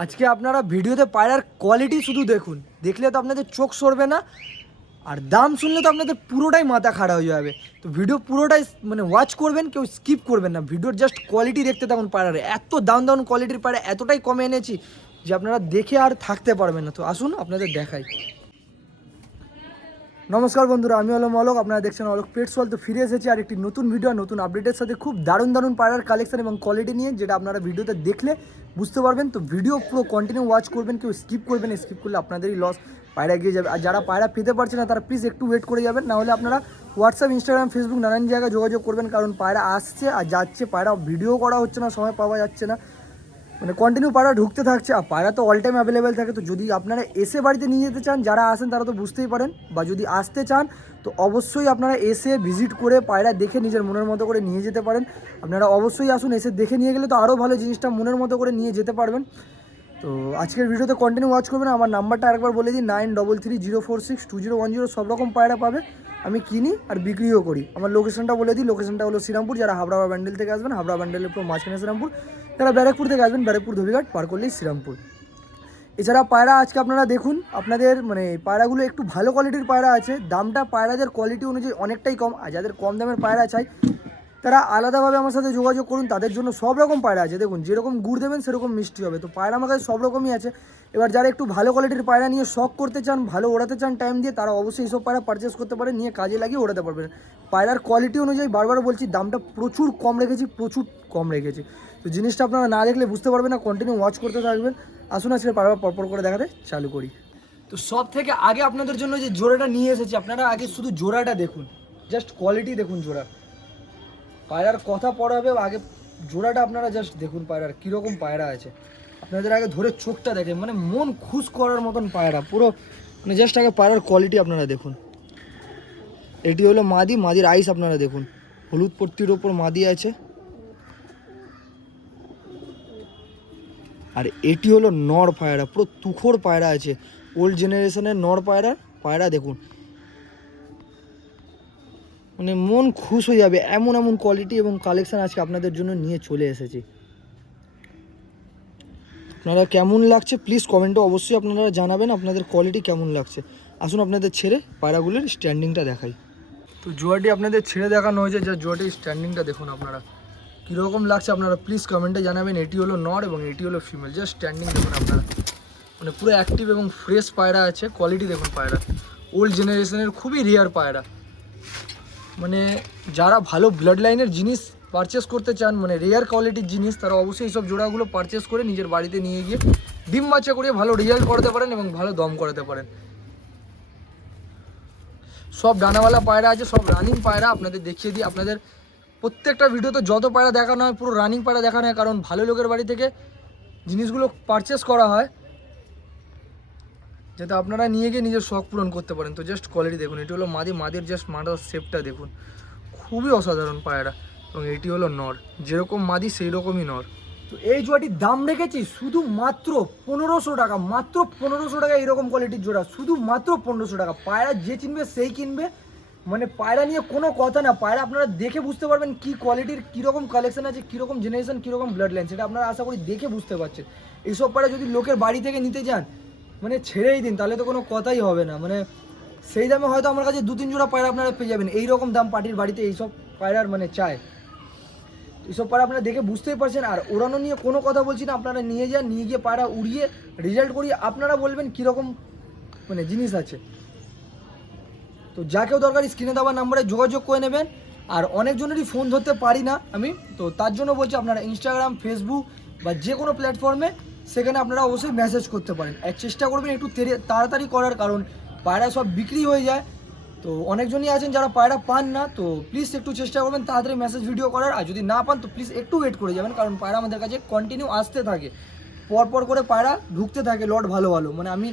আজকে আপনারা ভিডিওতে পায়রার কোয়ালিটি শুধু দেখুন, দেখলে তো আপনাদের চোখ সরবে না, আর দাম শুনলে তো আপনাদের পুরোটাই মাথা খাড়া হয়ে যাবে। তো ভিডিও পুরোটাই মানে ওয়াচ করবেন, কেউ স্কিপ করবেন না। ভিডিওর জাস্ট কোয়ালিটি দেখতে থাকুন। পায়রার এত দারুণ দারুণ কোয়ালিটির পায়রা এতটাই কমে এনেছি যে আপনারা দেখে আর থাকতে পারবেন না। তো আসুন আপনাদের দেখাই। নমস্কার বন্ধুরা, আমি হলাম অলোক, আপনারা দেখছেন অলোক পেটস ওয়ার্ল্ড। তো ফিরে এসেছি আর একটি নতুন ভিডিও, নতুন আপডেটের সাথে, খুব দারুণ দারুণ পায়রার কালেকশন এবং কোয়ালিটি নিয়ে, যেটা আপনারা ভিডিওতে দেখলে বুঝতে পারবেন। তো ভিডিও পুরো কন্টিনিউ ওয়াচ করবেন, কেউ স্কিপ করবেন, স্কিপ করলে আপনাদেরই লস, পায়রা এগিয়ে যাবে। আর যারা পায়রা পেতে পারছে না তারা প্লিজ একটু ওয়েট করে যাবেন, নাহলে আপনারা হোয়াটসঅ্যাপ, ইনস্টাগ্রাম, ফেসবুক নানান জায়গায় যোগাযোগ করবেন, কারণ পায়রা আসছে আর যাচ্ছে, পায়রা ভিডিও করা হচ্ছে না, সময় পাওয়া যাচ্ছে না, মানে কন্টিনিউ পায়রা ঢুকতে থাকছে। আর পায়রা তো অল টাইম অ্যাভেলেবেল থাকে। তো যদি আপনারা এসে বাড়িতে নিয়ে যেতে চান, যারা আসেন তারা তো বুঝতেই পারেন, বা যদি আসতে চান তো অবশ্যই আপনারা এসে ভিজিট করে পায়রা দেখে নিজের মনের মতো করে নিয়ে যেতে পারেন। আপনারা অবশ্যই আসুন, এসে দেখে নিয়ে গেলে তো আরও ভালো, জিনিসটা মনের মতো করে নিয়ে যেতে পারবেন। তো আজকের ভিডিওতে কন্টিনিউ ওয়াচ করবেন। আমার নাম্বারটা আরেকবার বলে দিই, 9330462010। সব রকম পায়রা পাবে, আমি কিনি আর বিক্রিও করি। আমার লোকেশনটা বলে দিই, লোকেশনটা হলো শ্রীরামপুর। যারা হাবড়া ব্যান্ডেল থেকে আসবেন, হাবড়া ব্যান্ডেলের পুরো মাঝখানে শ্রীরামপুর। যারা ব্যারাকপুর থেকে আসবেন, ব্যারাকপুর ধবিঘাট পার করলেই শ্রীরামপুর। এছাড়া পায়রা আজকে আপনারা দেখুন, আপনাদের মানে পায়রাগুলো একটু ভালো কোয়ালিটির পায়রা আছে। দামটা পায়রাদের কোয়ালিটি অনুযায়ী অনেকটাই কম। আর যাদের কম দামের পায়রা চাই তারা আলাদাভাবে আমার সাথে যোগাযোগ করুন, তাদের জন্য সব রকম পায়রা আছে। দেখুন, যেরকম গুড় দেবেন সেরকম মিষ্টি হবে। তো পায়রা আমার কাছে সব রকমই আছে। এবার যারা একটু ভালো কোয়ালিটির পায়রা নিয়ে শখ করতে চান, ভালো ওড়াতে চান টাইম দিয়ে, তারা অবশ্যই এইসব পায়রা পারচেস করতে পারেন, নিয়ে কাজে লাগিয়ে ওড়াতে পারবেন। পায়রার কোয়ালিটি অনুযায়ী বারবার বলছি, দামটা প্রচুর কম রেখেছি, প্রচুর কম রেখেছি। তো জিনিসটা আপনারা না দেখলে বুঝতে পারবেন না, কন্টিনিউ ওয়াচ করতে থাকবেন। আসুন আজকে পায়রা পরপর করে দেখাতে চালু করি। তো সব থেকে আগে আপনাদের জন্য যে জোড়াটা নিয়ে এসেছি, আপনারা আগে শুধু জোড়াটা দেখুন, জাস্ট কোয়ালিটি দেখুন। জোড়া পায়রার কথা পড়া হবে, আগে জোড়াটা আপনারা জাস্ট দেখুন পায়রার কীরকম পায়রা আছে। আপনাদের আগে ধরে চোখটা দেখেন, মানে মন খুশ করার মতন পায়রা পুরো, মানে জাস্ট আগে পায়রার কোয়ালিটি আপনারা দেখুন। এটি হলো মাদি, মাদির আইস আপনারা দেখুন, হলুদ পট্টির ওপর মাদি আছে। আর এটি হলো নর পায়রা, পুরো তুখোর পায়রা আছে, ওল্ড জেনারেশনের নর পায়রা দেখুন, মানে মন খুশ হয়ে যাবে, এমন এমন কোয়ালিটি এবং কালেকশান আজকে আপনাদের জন্য নিয়ে চলে এসেছি। আপনারা কেমন লাগছে প্লিজ কমেন্টে অবশ্যই আপনারা জানাবেন, আপনাদের কোয়ালিটি কেমন লাগছে। আসুন আপনাদের ছেড়ে পায়রাগুলোর স্ট্যান্ডিংটা দেখাই। তো জোয়াটি আপনাদের ছেড়ে দেখানো হয়েছে, যা জোয়াটির স্ট্যান্ডিংটা দেখুন আপনারা কীরকম লাগছে, আপনারা প্লিজ কমেন্টে জানাবেন। এটি হলো নর এবং এটি হলো ফিমেল, জাস্ট স্ট্যান্ডিং দেখুন আপনারা, মানে পুরো অ্যাক্টিভ এবং ফ্রেশ পায়রা আছে। কোয়ালিটি দেখুন পায়রা, ওল্ড জেনারেশনের খুবই রেয়ার পায়রা। মানে যারা ভালো ব্লাড লাইনের জিনিস পারচেস করতে চান, মানে রেয়ার কোয়ালিটির জিনিস, তারা অবশ্যই এইসব জোড়াগুলো পারচেস করে নিজের বাড়িতে নিয়ে গিয়ে ডিম বাচ্চা করিয়ে ভালো রেজাল্ট করাতে পারেন এবং ভালো দম করাতে পারেন। সব ডানাওয়ালা পায়রা আছে, সব রানিং পায়রা। আপনাদের দেখিয়ে দিই, আপনাদের প্রত্যেকটা ভিডিওতে যত পায়রা দেখানো হয় পুরো রানিং পায়রা দেখানো হয়, কারণ ভালো লোকের বাড়ি থেকে জিনিসগুলো পারচেস করা হয় যাতে আপনারা নিয়ে গিয়ে নিজের শখ পূরণ করতে পারেন। তো জাস্ট কোয়ালিটি দেখুন, এটি হলো মাদি, মাদির জাস্ট মাথার শেপটা দেখুন, খুবই অসাধারণ পায়রা। এবং এটি হলো নর, যেরকম মাদি সেই রকমই নর। তো এই জোড়াটির দাম রেখেছি শুধু মাত্র 1500 টাকা, মাত্র 1500 টাকা। এইরকম কোয়ালিটির জোড়া শুধু মাত্র 1500 টাকা। পায়রা যে চিনবে সেই কিনবে, মানে পায়রা নিয়ে কোনো কথা না। পায়রা আপনারা দেখে বুঝতে পারবেন কী কোয়ালিটির, কীরকম কালেকশন আছে, কীরকম জেনারেশন, কীরকম ব্লাড লাইন, সেটা আপনারা আশা করি দেখে বুঝতে পারছেন। এইসব পায়রা যদি লোকের বাড়ি থেকে নিতে যান, মানে ছেড়েই দিন, তাহলে তো কোনো কথাই হবে না। মানে সেই দামে হয়তো আমার কাছে 2-3 জোড়া পায়রা আপনারা পেয়ে যাবেন। এইরকম দাম পার্টির বাড়িতে এইসব পায়রার মানে চায়। এইসব পায়রা আপনারা দেখে বুঝতেই পারছেন। আর ওড়ানো নিয়ে কোনো কথা বলছি না, আপনারা নিয়ে যান, নিয়ে গিয়ে পায়রা উড়িয়ে রেজাল্ট করিয়ে আপনারা বলবেন কীরকম মানে জিনিস আছে। তো যা কেউ দরকার স্ক্রিনে দেওয়া নাম্বারে যোগাযোগ করে নেবেন। আর অনেকজনেরই ফোন ধরতে পারি না আমি, তো তার জন্য বলছি আপনারা ইনস্টাগ্রাম, ফেসবুক বা যে কোনো প্ল্যাটফর্মে সেখানে আপনারা অবশ্যই মেসেজ করতে পারেন। আর চেষ্টা করবেন একটু তাড়াতাড়ি করার, কারণ পায়রা সব বিক্রি হয়ে যায়। তো অনেকজনই আছেন যারা পায়রা পান না, তো প্লিজ একটু চেষ্টা করবেন তাড়াতাড়ি মেসেজ ভিডিও করার। আর যদি না পান তো প্লিজ একটু ওয়েট করে যাবেন, কারণ পায়রা আমাদের কাছে কন্টিনিউ আসতে থাকে, পরপর করে পায়রা ঢুকতে থাকে লট ভালো ভালো। মানে আমি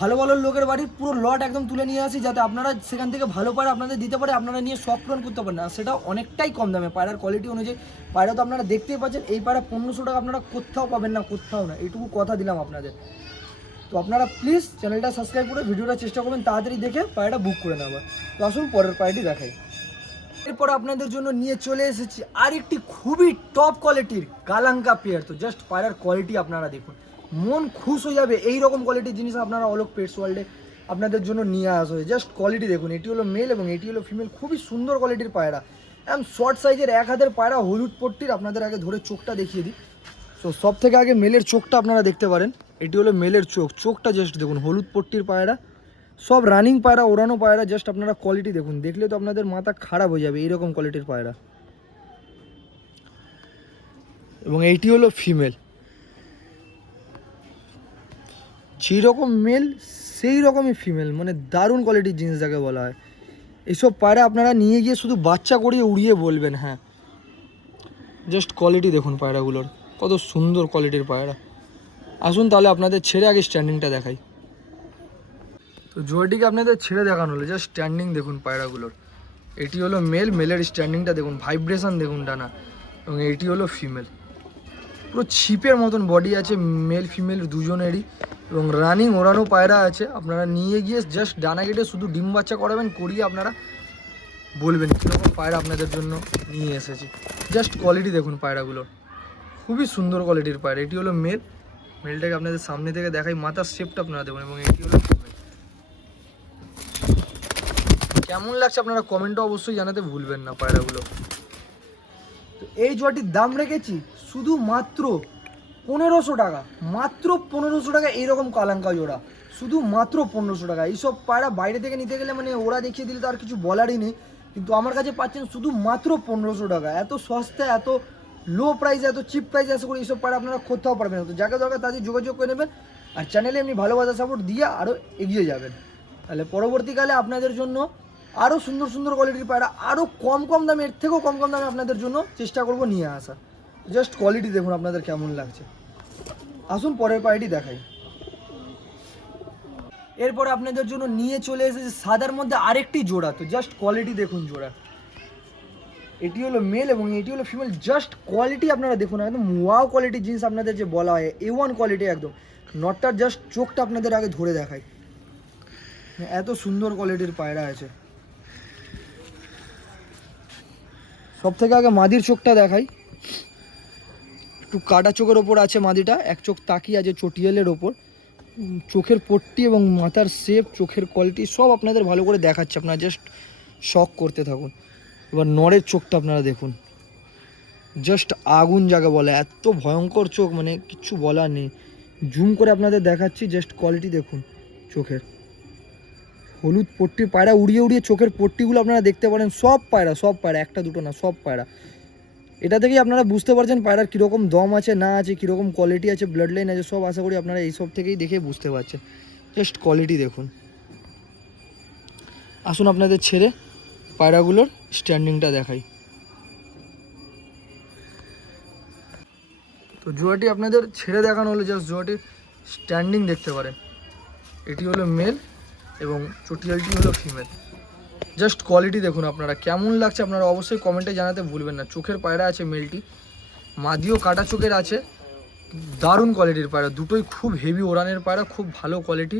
ভালো ভালো লোকের বাড়ির পুরো লট একদম তুলে নিয়ে আসি, যাতে আপনারা সেখান থেকে ভালো পায়রা আপনাদের দিতে পারে, আপনারা নিয়ে শখ পূরণ করতে পারেন। আর সেটা অনেকটাই কম দামে পায়রার কোয়ালিটি অনুযায়ী। পায়রা তো আপনারা দেখতেই পাচ্ছেন, এই পায়রা 1500 টাকা আপনারা কোথাও পাবেন না, কোথাও না, এইটুকু কথা দিলাম আপনাদের। তো আপনারা প্লিজ চ্যানেলটা সাবস্ক্রাইব করে ভিডিওটা চেষ্টা করবেন তাড়াতাড়ি দেখে পায়রাটা বুক করে নেওয়ার। তো আসুন পরের পায়রাটি দেখাই। এরপর আপনাদের জন্য নিয়ে চলে এসেছি আরেকটি খুবই টপ কোয়ালিটির কালাঙ্কা পেয়ার। তো জাস্ট পায়রার কোয়ালিটি আপনারা দেখুন, মন খুশ হয়ে যাবে। এই রকম কোয়ালিটির জিনিস আপনারা অলোক পেটস ওয়ার্ল্ডে আপনাদের জন্য নিয়ে আসা হয়েছে। জাস্ট কোয়ালিটি দেখুন, এটি হলো মেল এবং এটি হলো ফিমেল, খুবই সুন্দর কোয়ালিটির পায়রা, একদম শর্ট সাইজের 1 হাতের পায়রা, হলুদ পট্টির। আপনাদের আগে ধরে চোখটা দেখিয়ে দিই। সো সব থেকে আগে মেলের চোখটা আপনারা দেখতে পারেন, এটি হলো মেলের চোখটা জাস্ট দেখুন, হলুদ পট্টির পায়রা, সব রানিং পায়রা, ওড়ানো পায়রা। জাস্ট আপনারা কোয়ালিটি দেখুন, দেখলে তো আপনাদের মাথা খারাপ হয়ে যাবে, এইরকম কোয়ালিটির পায়রা। এবং এইটি হলো ফিমেল, যেই রকম মেল সেই রকমই ফিমেল, মানে দারুণ কোয়ালিটির জিনিস যাকে বলা হয়। এইসব পায়রা আপনারা নিয়ে গিয়ে শুধু বাচ্চা করিয়ে উড়িয়ে বলবেন হ্যাঁ। জাস্ট কোয়ালিটি দেখুন পায়রাগুলোর, কত সুন্দর কোয়ালিটির পায়রা। আসুন তাহলে আপনাদের ছেড়ে আগে স্ট্যান্ডিংটা দেখাই। তো জোয়াটিকে আপনাদের ছেড়ে দেখানো হলো, জাস্ট স্ট্যান্ডিং দেখুন পায়রাগুলোর। এটি হলো মেল, মেলের স্ট্যান্ডিংটা দেখুন, ভাইব্রেশন দেখুন ডানা। এবং এইটি হলো ফিমেল, পুরো ছিপের মতন বডি আছে মেল ফিমেল দুজনেরই। এবং রানিং ওড়ানো পায়রা আছে, আপনারা নিয়ে গিয়ে জাস্ট ডানা কেটে শুধু ডিম বাচ্চা করাবেন, করিয়ে আপনারা বলবেন কীরকম পায়রা আপনাদের জন্য নিয়ে এসেছি। জাস্ট কোয়ালিটি দেখুন পায়রাগুলোর, খুবই সুন্দর কোয়ালিটির পায়রা। এটি হলো মেল, মেলটাকে আপনাদের সামনে থেকে দেখাই, মাথার শেপটা আপনারা দেখুন। এবং এটি হলো ফিমেল। কেমন লাগছে আপনারা কমেন্টে অবশ্যই জানাতে ভুলবেন না পায়রাগুলো। তো এই জোড়াটির দাম রেখেছি শুধু মাত্র 1500 টাকা, মাত্র 1500 টাকা। এইরকম কালাঙ্কা জোড়া শুধু মাত্র 1500 টাকা। এইসব পায়রা বাইরে থেকে নিতে গেলে মানে ওরা দেখিয়ে দিলে তো আর কিছু বলারই নেই, কিন্তু আমার কাছে পাচ্ছেন শুধু মাত্র 1500 টাকা। এত সস্তা, এত লো প্রাইসে, এত চিপ প্রাইসে আশা করি এইসব পায়রা আপনারা কোথাও পারবেন না। তো যাকে দরকার তাদের যোগাযোগ করে নেবেন, আর চ্যানেলে এমনি ভালোবাসা সাপোর্ট দিয়ে আরও এগিয়ে যাবেন। তাহলে পরবর্তীকালে আপনাদের জন্য আরও সুন্দর সুন্দর কোয়ালিটির পায়রা, আরও কম দামে, এর থেকেও কম দামে আপনাদের জন্য চেষ্টা করব নিয়ে আসা। জাস্ট কোয়ালিটি দেখুন আপনাদের কেমন লাগছে। আসুন পরের পায়রাটি দেখাই। এরপরে আপনাদের জন্য নিয়ে চলে এসেছে সাদার মধ্যে আরেকটি জোড়া। তো জাস্ট কোয়ালিটি দেখুন জোড়া, এটি হলো মেল এবং এটি হলো ফিমেল। জাস্ট কোয়ালিটি আপনারা দেখুন, একদম ওয়াও কোয়ালিটির জিনিস আপনাদের যে বলা হয়, A1 কোয়ালিটি একদম। নটটার জাস্ট চোখটা আপনাদের আগে ধরে দেখাই, এত সুন্দর কোয়ালিটির পায়রা আছে। সব থেকে আগে মাদির চোখটা দেখাই, একটু কাটা চোখের ওপর আছে মাদিটা, এক চোখ তাকিয়ে আছে চটিয়ালের ওপর। চোখের পট্টি এবং মাথার শেপ, চোখের কোয়ালিটি সব আপনাদের ভালো করে দেখাচ্ছে, আপনারা জাস্ট শক করতে থাকুন। এবার নরের চোখটা আপনারা দেখুন, জাস্ট আগুন যাকে বলে, এত ভয়ঙ্কর চোখ, মানে কিচ্ছু বলার নেই। জুম করে আপনাদের দেখাচ্ছি, জাস্ট কোয়ালিটি দেখুন চোখের। হলুদ পট্টির পায়রা, উড়িয়ে উড়িয়ে চোখের পট্টিগুলো আপনারা দেখতে পারেন। সব পায়রা, একটা দুটো না, সব পায়রা। এটা থেকেই আপনারা বুঝতে পারছেন পায়রার কীরকম দম আছে না আছে, কীরকম কোয়ালিটি আছে, ব্লাড লাইন আছে, সব আশা করি আপনারা এইসব থেকেই দেখে বুঝতে পারছেন। জাস্ট কোয়ালিটি দেখুন। আসুন আপনাদের ছেড়ে পায়রাগুলোর স্ট্যান্ডিংটা দেখাই। তো জোড়াটি আপনাদের ছেড়ে দেখানো হলো, জাস্ট জোড়াটির স্ট্যান্ডিং দেখতে পারেন। এটি হলো মেল এবং চটিয়ালটি হলো ফিমেল। জাস্ট কোয়ালিটি দেখুন আপনারা, কেমন লাগছে আপনারা অবশ্যই কমেন্টে জানাতে ভুলবেন না। চোখের পায়রা আছে মেলটি, মাদিও কাটা চোখের আছে, দারুণ কোয়ালিটির পায়রা, দুটোই খুব হেভি ওড়ানের পায়রা, খুব ভালো কোয়ালিটি।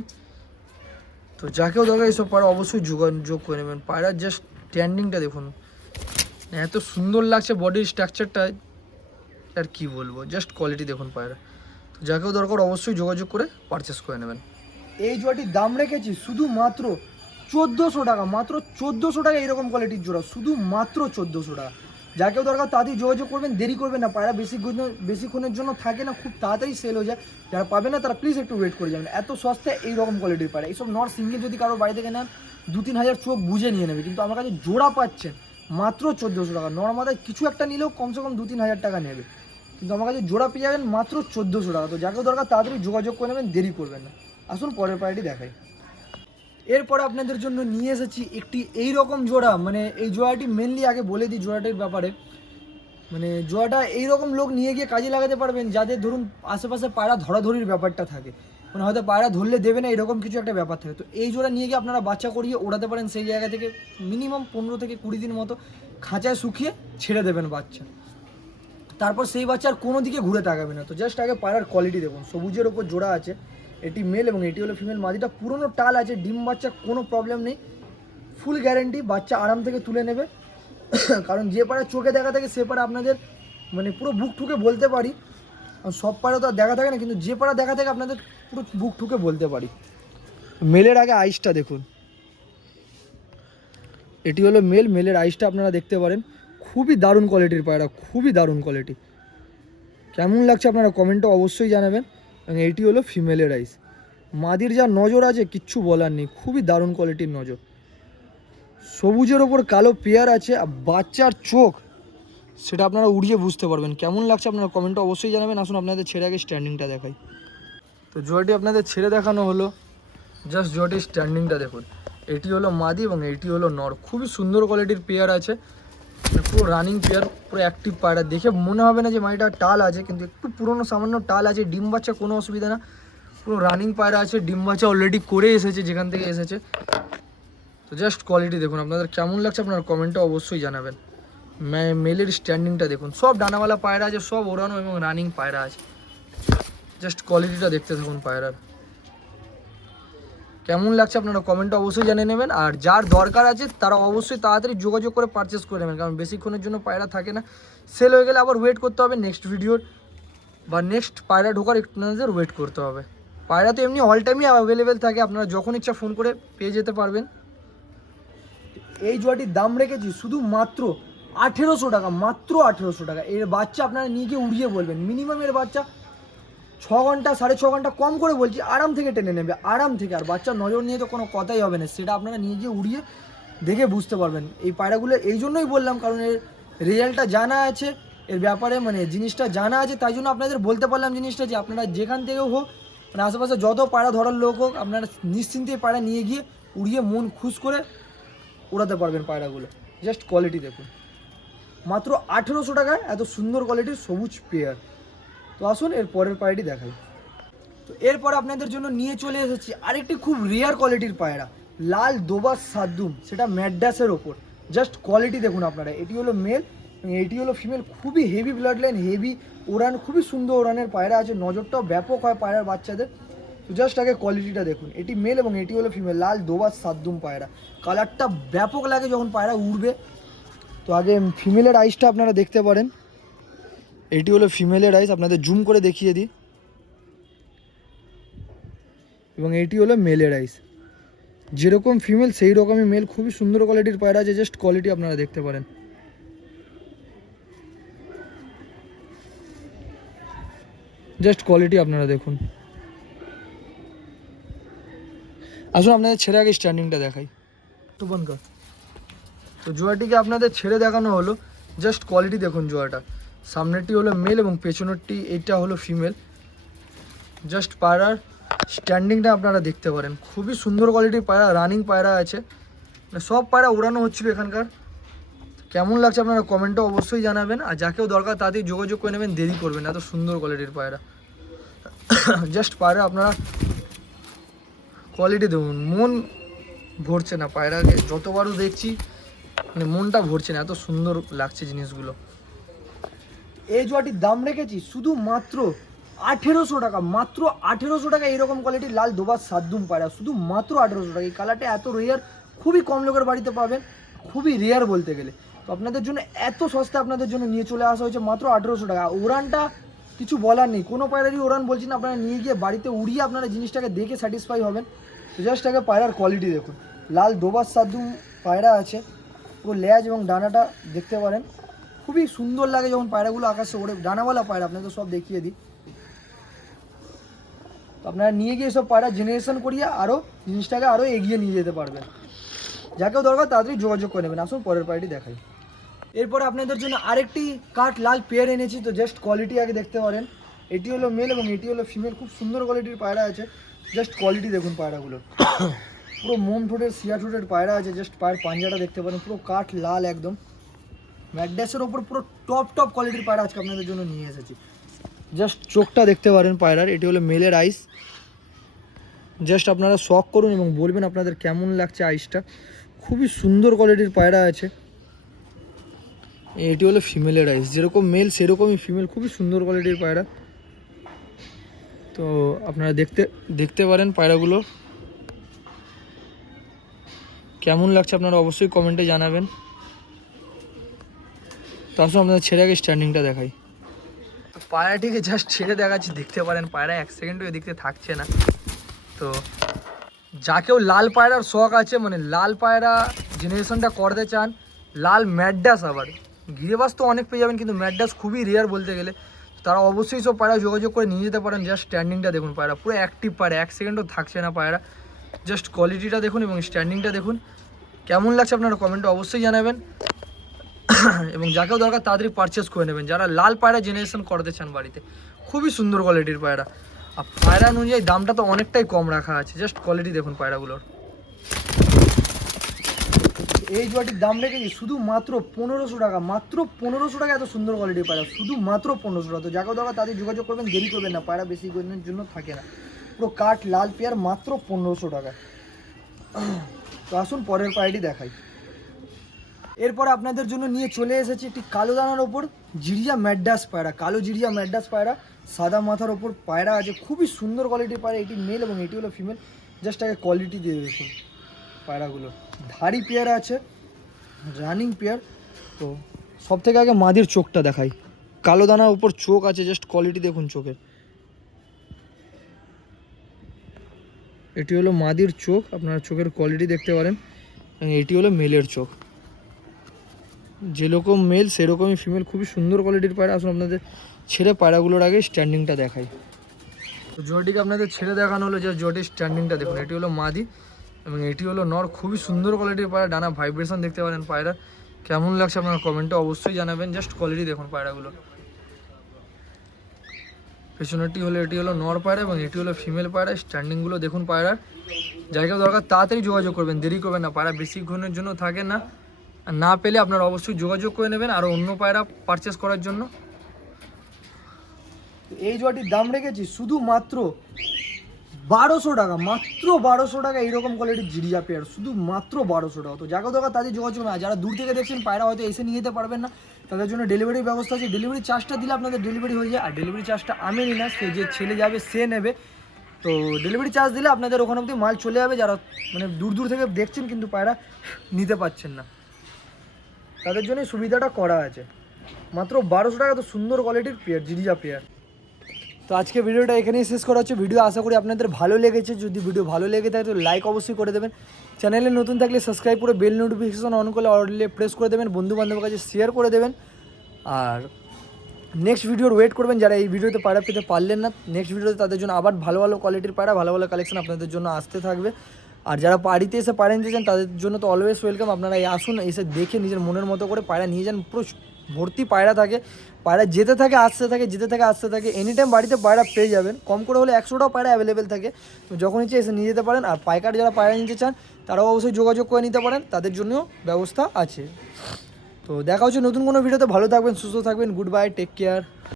তো যাকেও দরকার এইসব পায়রা অবশ্যই যোগাযোগ করে নেবেন। পায়রার জাস্ট স্ট্যান্ডিংটা দেখুন, এত সুন্দর লাগছে বডির স্ট্রাকচারটা, আর কি বলবো। জাস্ট কোয়ালিটি দেখুন পায়রা। তো যাকেও দরকার অবশ্যই যোগাযোগ করে পারচেস করে নেবেন। এই জোড়াটির দাম রেখেছি শুধু মাত্র 1400 টাকা, মাত্র 1400 টাকা। এরকম কোয়ালিটির জোড়া শুধু মাত্র 1400 টাকা। যাকেও দরকার তাড়াতাড়ি যোগাযোগ করবেন, দেরি করবেন না। পায়রা বেশিক্ষণের জন্য থাকে না, খুব তাড়াতাড়ি সেল হয়ে যায়। যারা পাবে না তারা প্লিজ একটু ওয়েট করে যাবেন। এত সস্তায় এইরকম কোয়ালিটির পায়রা। এইসব নট সিঙ্গেল যদি কারো বাড়ি থেকে নেন 2-3 হাজার চোখ বুঝে নিয়ে নেবে, কিন্তু আমার কাছে জোড়া পাচ্ছেন মাত্র 1400 টাকা। নর্মাদায় কিছু একটা নিলেও কমসে কম 2-3 হাজার টাকা নেবে, কিন্তু আমার কাছে জোড়া পেয়ে যাবেন মাত্র 1400 টাকা। তো যাকেও দরকার তাড়াতাড়ি যোগাযোগ করে নেবেন, দেরি করবেন না। আসুন পরের পায়রাটি দেখাই। এরপরে আপনাদের জন্য নিয়ে এসেছি একটি এই রকম জোড়া, মানে এই জোড়াটি মেনলি আগে বলে দিই জোড়াটির ব্যাপারে। মানে জোড়াটা এইরকম লোক নিয়ে গিয়ে কাজে লাগাতে পারবেন যাদের ধরুন আশেপাশে পায়রা ধরাধরির ব্যাপারটা থাকে, মানে হয়তো পায়রা ধরলে দেবে না, এরকম কিছু একটা ব্যাপার থাকে। তো এই জোড়া নিয়ে গিয়ে আপনারা বাচ্চা করিয়ে ওড়াতে পারেন। সেই জায়গা থেকে মিনিমাম 15 থেকে 20 দিন মতো খাঁচায় শুকিয়ে ছেড়ে দেবেন বাচ্চা, তারপর সেই বাচ্চার কোনো দিকে ঘুরে তাকাবে না। তো জাস্ট আগে পায়রার কোয়ালিটি দেখুন, সবুজের ওপর জোড়া আছে, এটি মেল এবং এটি হলো ফিমেল। মাদিটা পুরনো টাল আছে, ডিম বাচ্চা কোনো প্রবলেম নেই, ফুল গ্যারেন্টি, বাচ্চা আরাম থেকে তুলে নেবে। কারণ যে পাড়া চোখে দেখা থাকে সে পাড়া আপনাদের মানে পুরো বুক ঠুকে বলতে পারি আর সব পায়রা তো আর দেখা থাকে না, কিন্তু যে পায়রা দেখা থাকে আপনাদের পুরো বুক ঠুকে বলতে পারি। মেলের আগে আইসটা দেখুন, এটি হলো মেল। মেলের আইসটা আপনারা দেখতে পারেন, খুবই দারুণ কোয়ালিটির পায়রা, খুবই দারুণ কোয়ালিটি। কেমন লাগছে আপনারা কমেন্টে অবশ্যই জানাবেন। এবং এইটি হলো ফিমেলের আইস। মাদির যা নজর আছে কিচ্ছু বলার নেই, খুবই দারুণ কোয়ালিটির নজর। সবুজের ওপর কালো পেয়ার আছে, আর বাচ্চার চোখ সেটা আপনারা উড়িয়ে বুঝতে পারবেন। কেমন লাগছে আপনারা কমেন্টে অবশ্যই জানাবেন। আসুন আপনাদের ছেড়ে আগে স্ট্যান্ডিংটা দেখাই। তো জোয়াটি আপনাদের ছেড়ে দেখানো হলো, জাস্ট জোয়াটির স্ট্যান্ডিংটা দেখুন। এটি হলো মাদি এবং এটি হলো নর। খুবই সুন্দর কোয়ালিটির পেয়ার আছে, পুরো রানিং পেয়ার, পুরো অ্যাক্টিভ পায়রা। দেখে মনে হবে না যে মাটিটা টাল আছে, কিন্তু একটু পুরনো সামান্য টাল আছে। ডিম বাচ্চা কোনো অসুবিধা না, পুরো রানিং পায়রা আছে। ডিম বাচ্চা অলরেডি করে এসেছে যেখান থেকে এসেছে। তো জাস্ট কোয়ালিটি দেখুন, আপনাদের কেমন লাগছে আপনারা কমেন্টে অবশ্যই জানাবেন। মেলের স্ট্যান্ডিংটা দেখুন, সব ডানাওয়ালা পায়রা আছে, সব ওড়ানো এবং রানিং পায়রা আছে। জাস্ট কোয়ালিটিটা দেখতে থাকুন পায়রার। কেমন লাগছে আপনারা কমেন্টে অবশ্যই জানিয়ে নেবেন। আর যার দরকার আছে তারা অবশ্যই তাড়াতাড়ি যোগাযোগ করে পারচেস করে নেবেন, কারণ বেশিক্ষণের জন্য পায়রা থাকে না। সেল হয়ে গেলে আবার ওয়েট করতে হবে নেক্সট ভিডিওর বা নেক্সট পায়রা ঢোকার আপনাদের ওয়েট করতে হবে। পায়রা তো এমনি অল টাইমই অ্যাভেলেবেল থাকে, আপনারা যখন ইচ্ছা ফোন করে পেয়ে যেতে পারবেন। এই জোয়াটির দাম রেখেছি শুধু মাত্র 1800 টাকা, মাত্র 1800 টাকা। এর বাচ্চা আপনারা নিয়ে গিয়ে উড়িয়ে বলবেন, মিনিমাম এর বাচ্চা 6 ঘন্টা 6.5 ঘন্টা, কম করে বলছি, আরাম থেকে টেনে নেবে, আরাম থেকে। আর বাচ্চার নজর নিয়ে তো কোনো কথাই হবে না, সেটা আপনারা নিয়ে গিয়ে উড়িয়ে দেখে বুঝতে পারবেন। এই পায়রাগুলো এই জন্যই বললাম, কারণ এর রেজাল্টটা জানা আছে, এর ব্যাপারে মানে জিনিসটা জানা আছে, তাই জন্য আপনাদের বলতে পারলাম জিনিসটা, যে আপনারা যেখান থেকেও হোক, মানে আশেপাশে যত পায়রা ধরার লোক হোক, আপনারা নিশ্চিন্তে পায়রা নিয়ে গিয়ে উড়িয়ে মন খুশ করে উড়াতে পারবেন পায়রাগুলো। জাস্ট কোয়ালিটি দেখুন, মাত্র 1800 টাকায় এত সুন্দর কোয়ালিটির সবুজ পেয়ার। তো আসুন এর পরের পায়রাটি দেখাই। তো এরপর আপনাদের জন্য নিয়ে চলে এসেছি আরেকটি খুব রেয়ার কোয়ালিটির পায়রা, লাল দোবাস সাদ্দুম, সেটা ম্যাড্রাসের ওপর। জাস্ট কোয়ালিটি দেখুন আপনারা, এটি হলো মেল, এটি হলো ফিমেল। খুবই হেভি ব্লাড লাইন, হেভি ওড়ান, খুবই সুন্দর ওড়ানের পায়রা আছে। নজরটাও ব্যাপক হয় পায়রার বাচ্চাদের। তো জাস্ট আগে কোয়ালিটিটা দেখুন, এটি মেল এবং এটি হলো ফিমেল, লাল দোবাস সাদ্দুম পায়রা। কালারটা ব্যাপক লাগে যখন পায়রা উড়বে। তো আগে ফিমেলের আইসটা আপনারা দেখতে পারেন, এটি হলো ফিমেলের আইস, আপনাদের জুম করে দেখিয়ে দিই। এবং এটি হলো মেলের আইস, যেরকম ফিমেল সেই রকমই মেল। খুবই সুন্দর কোয়ালিটির পায়রা আছে, জাস্ট কোয়ালিটি আপনারা দেখতে পারেন। জাস্ট কোয়ালিটি আপনারা দেখুন। আসুন আপনাদের ছেড়ে আগে স্ট্যান্ডিংটা দেখাই। তো বন্ধ। তো জোয়াটিকে আপনাদের ছেড়ে দেখানো হলো, জাস্ট কোয়ালিটি দেখুন। জোয়াটা সামনেরটি হলো মেল এবং পেছনেরটি এটা হলো ফিমেল। জাস্ট পায়রার স্ট্যান্ডিংটা আপনারা দেখতে পারেন, খুবই সুন্দর কোয়ালিটির পায়রা, রানিং পায়রা আছে। সব পায়রা ওড়ানো হচ্ছিল এখানকার। কেমন লাগছে আপনারা কমেন্টে অবশ্যই জানাবেন। আর যাকেও দরকার তাদের যোগাযোগ করে নেবেন, দেরি করবেন, এত সুন্দর কোয়ালিটির পায়রা। জাস্ট পায়রা আপনারা কোয়ালিটি দেখুন, মন ভরছে না পায়রাকে, যতবারও দেখছি মানে মনটা ভরছে না, এত সুন্দর লাগছে জিনিসগুলো। এই জোয়াটির দাম রেখেছি শুধু মাত্র 1800 টাকা, মাত্র 1800 টাকা। এইরকম কোয়ালিটির লাল দোবাস সাদ্দুম পায়রা শুধু মাত্র 1800 টাকা। এই কালারটা এত রেয়ার, খুবই কম লোকের বাড়িতে পাবেন, খুবই রেয়ার বলতে গেলে। তো আপনাদের জন্য এত সস্তা আপনাদের জন্য নিয়ে চলে আসা হয়েছে মাত্র 1800 টাকা। ওড়ানটা কিছু বলার নেই, কোনো পায়রারই ওড়ান বলছি না, আপনারা নিয়ে গিয়ে বাড়িতে উড়িয়ে আপনারা জিনিসটাকে দেখে স্যাটিসফাই হবেন। তো জাস্ট আগে পায়রার কোয়ালিটি দেখুন, লাল দোবাস সাদ্দুম পায়রা আছে, পুরো লেজ এবং ডানাটা দেখতে পারেন। খুবই সুন্দর লাগে যখন পায়রাগুলো আকাশে ওড়ে, ডানাওয়ালা পায়রা, আপনাদের সব দেখিয়ে দিই। তো আপনারা নিয়ে গিয়ে সব পায়রা জেনারেশন করিয়ে আরও জিনিসটাকে আরও এগিয়ে নিয়ে যেতে পারবেন। যাকেও দরকার তাড়াতাড়ি যোগাযোগ করে নেবেন। আসুন পরের পায়রাটি দেখাই। এরপরে আপনাদের জন্য আরেকটি কাঠ লাল পেয়ার এনেছি। তো জাস্ট কোয়ালিটি আগে দেখতে পারেন, এটি হলো মেল এবং এটি হলো ফিমেল। খুব সুন্দর কোয়ালিটির পায়রা আছে, জাস্ট কোয়ালিটি দেখুন পায়রাগুলো। পুরো মোম ঠোঁটের সিয়া ঠোঁটের পায়রা আছে। জাস্ট পায়ের পাঞ্জাটা দেখতে পারেন, পুরো কাঠ লাল একদম। ম্যাড্রাসের ওপর পুরো টপ কোয়ালিটির পায়রা আজকে আপনাদের জন্য নিয়ে এসেছি। জাস্ট চোখটা দেখতে পারেন পায়রার, এটি হলো মেলের আইস। জাস্ট আপনারা শখ করুন এবং বলবেন আপনাদের কেমন লাগছে আইসটা। খুবই সুন্দর কোয়ালিটির পায়রা আছে। এটি হলো ফিমেলের আইস, যেরকম মেল সেরকমই ফিমেল, খুবই সুন্দর কোয়ালিটির পায়রা। তো আপনারা দেখতে পারেন পায়রাগুলো কেমন লাগছে আপনারা অবশ্যই কমেন্টে জানাবেন। তো আসলে আপনাদের ছেড়ে আগে স্ট্যান্ডিংটা দেখাই। তো পায়রাটিকে জাস্ট ছেড়ে দেখাচ্ছি, দেখতে পারেন পায়রা এক সেকেন্ডও এদিকে থাকছে না। তো যাকেও লাল পায়রার শখ আছে, মানে লাল পায়রা জেনারেশনটা করতে চান, লাল ম্যাডাস, আবার গিরিবাস তো অনেক পেয়ে যাবেন কিন্তু ম্যাডাস খুবই রেয়ার বলতে গেলে, তারা অবশ্যই সব পায়রা যোগাযোগ করে নিয়ে যেতে পারেন। জাস্ট স্ট্যান্ডিংটা দেখুন, পায়রা পুরো অ্যাক্টিভ পায়রা, এক সেকেন্ডও থাকছে না পায়রা। জাস্ট কোয়ালিটিটা দেখুন এবং স্ট্যান্ডিংটা দেখুন, কেমন লাগছে আপনারা কমেন্টে অবশ্যই জানাবেন। এবং যাকেও দরকার তাড়াতাড়ি পারচেস করে নেবেন যারা লাল পায়রা জেনারেশন করতে চান বাড়িতে। খুবই সুন্দর কোয়ালিটির পায়রা, আর পায়রা অনুযায়ী দামটা তো অনেকটাই কম রাখা আছে। জাস্ট কোয়ালিটি দেখুন পায়রাগুলোর। এই জোয়াটির দাম রেখেছি শুধুমাত্র 1500 টাকা, মাত্র 1500 টাকা। এত সুন্দর কোয়ালিটির পায়রা শুধুমাত্র 1500 টাকা। তো যাকেও দরকার তাদের যোগাযোগ করবেন, দেরি করবেন না, পায়রা বেশি দিনের জন্য থাকে না। পুরো কাঠ লাল পেয়ার মাত্র 1500 টাকা। তো আসুন পরের পায়রাটি দেখাই। এরপরে আপনাদের জন্য নিয়ে চলে এসেছি একটি কালো দানার ওপর জিরিয়া ম্যাডাস পায়রা, কালো জিরিয়া ম্যাডাস পায়রা, সাদা মাথার ওপর পায়রা আছে। খুবই সুন্দর কোয়ালিটির পায়রা, এটি মেল এবং এটি হলো ফিমেল। জাস্ট আগে কোয়ালিটি দিয়ে দেখুন পায়রাগুলো, ধাড়ি পেয়ার আছে, রানিং পেয়ার। তো সব থেকে আগে মাদির চোখটা দেখাই, কালো দানার উপর চোখ আছে, জাস্ট কোয়ালিটি দেখুন চোখের। এটি হলো মাদির চোখ, আপনারা চোখের কোয়ালিটি দেখতে পারেন। এবং এটি হলো মেলের চোখ, যেরকম মেল সেরকমই ফিমেল। খুবই সুন্দর কোয়ালিটির পায়রা। আসুন আপনাদের ছেড়ে পায়রাগুলোর আগে স্ট্যান্ডিংটা দেখাই। তো জোয়াটিকে আপনাদের ছেড়ে দেখানো হলো, যে জোয়াটির স্ট্যান্ডিংটা দেখুন। এটি হলো মাদি এবং এটি হলো নর। খুবই সুন্দর কোয়ালিটির পায়রা, ডানা ভাইব্রেশন দেখতে পারেন পায়রা। কেমন লাগছে আপনারা কমেন্টে অবশ্যই জানাবেন। জাস্ট কোয়ালিটি দেখুন পায়রাগুলো। পেছনেরটি হলো, এটি হলো নর পায়রা এবং এটি হলো ফিমেল পায়রা। স্ট্যান্ডিংগুলো দেখুন পায়রার। জায়গা দরকার তাড়াতাড়ি যোগাযোগ করবেন, দেরি করবেন না, পায়রা বেশিক্ষণের জন্য থাকে না। আর না পেলে আপনারা অবশ্যই যোগাযোগ করে নেবেন আরও অন্য পায়রা পারচেস করার জন্য। এই জোয়াটির দাম রেখেছি শুধুমাত্র 1200 টাকা, মাত্র 1200 টাকা। এইরকম কোয়ালিটির জিরিয়া পেয়ার শুধু মাত্র 1200 টাকা। তো যাকে দরকার তাদের যোগাযোগ না। যারা দূর থেকে দেখছেন পায়রা হয়তো এসে নিয়ে যেতে পারবেন না, তাদের জন্য ডেলিভারির ব্যবস্থা আছে। ডেলিভারি চার্জটা দিলে আপনাদের ডেলিভারি হয়ে যায়, আর ডেলিভারি চার্জটা আমি নিই না, সে যে ছেলে যাবে সে নেবে। তো ডেলিভারি চার্জ দিলে আপনাদের ওখানে অবধি মাল চলে যাবে। যারা মানে দূর দূর থেকে দেখছেন কিন্তু পায়রা নিতে পারছেন না, তাদের জন্য সুবিধাটা করা আছে। মাত্র 1200 টাকা। তো সুন্দর কোয়ালিটির পেয়ার, জিরিয়া পেয়ার। তো আজকে ভিডিওটা এখানেই শেষ করা হচ্ছে। ভিডিও আশা করি আপনাদের ভালো লেগেছে। যদি ভিডিও ভালো লেগে থাকে তো লাইক অবশ্যই করে দেবেন। চ্যানেলে নতুন থাকলে সাবস্ক্রাইব করে বেল নোটিফিকেশন অন করলে অলে প্রেস করে দেবেন, বন্ধু বান্ধবের কাছে শেয়ার করে দেবেন। আর নেক্সট ভিডিওর ওয়েট করবেন যারা এই ভিডিওতে পায়রা পেতে পারলেন না। নেক্সট ভিডিওতে তাদের জন্য আবার ভালো ভালো কোয়ালিটির পায়রা, ভালো ভালো কালেকশন আপনাদের জন্য আসতে থাকবে। আর যারা বাড়িতে এসে পায়রা নিতে চান তাদের জন্য তো অলওয়েজ ওয়েলকাম। আপনারা আসুন, এসে দেখে নিজের মনের মতো করে পায়রা নিয়ে যান। পুরো ভর্তি পায়রা থাকে, পায়রা যেতে থাকে আসতে থাকে, যেতে থাকে আসতে থাকে। এনি টাইম বাড়িতে পায়রা পেয়ে যাবেন, কম করে হলে 100টাও পায়রা অ্যাভেলেবেল থাকে। তো যখন ইচ্ছে এসে নিয়ে যেতে পারেন। আর পাইকার যারা পায়রা নিতে চান তারাও অবশ্যই যোগাযোগ করে নিতে পারেন, তাদের জন্যও ব্যবস্থা আছে। তো দেখা হচ্ছে নতুন কোনো ভিডিওতে। ভালো থাকবেন, সুস্থ থাকবেন, গুড বাই, টেক কেয়ার।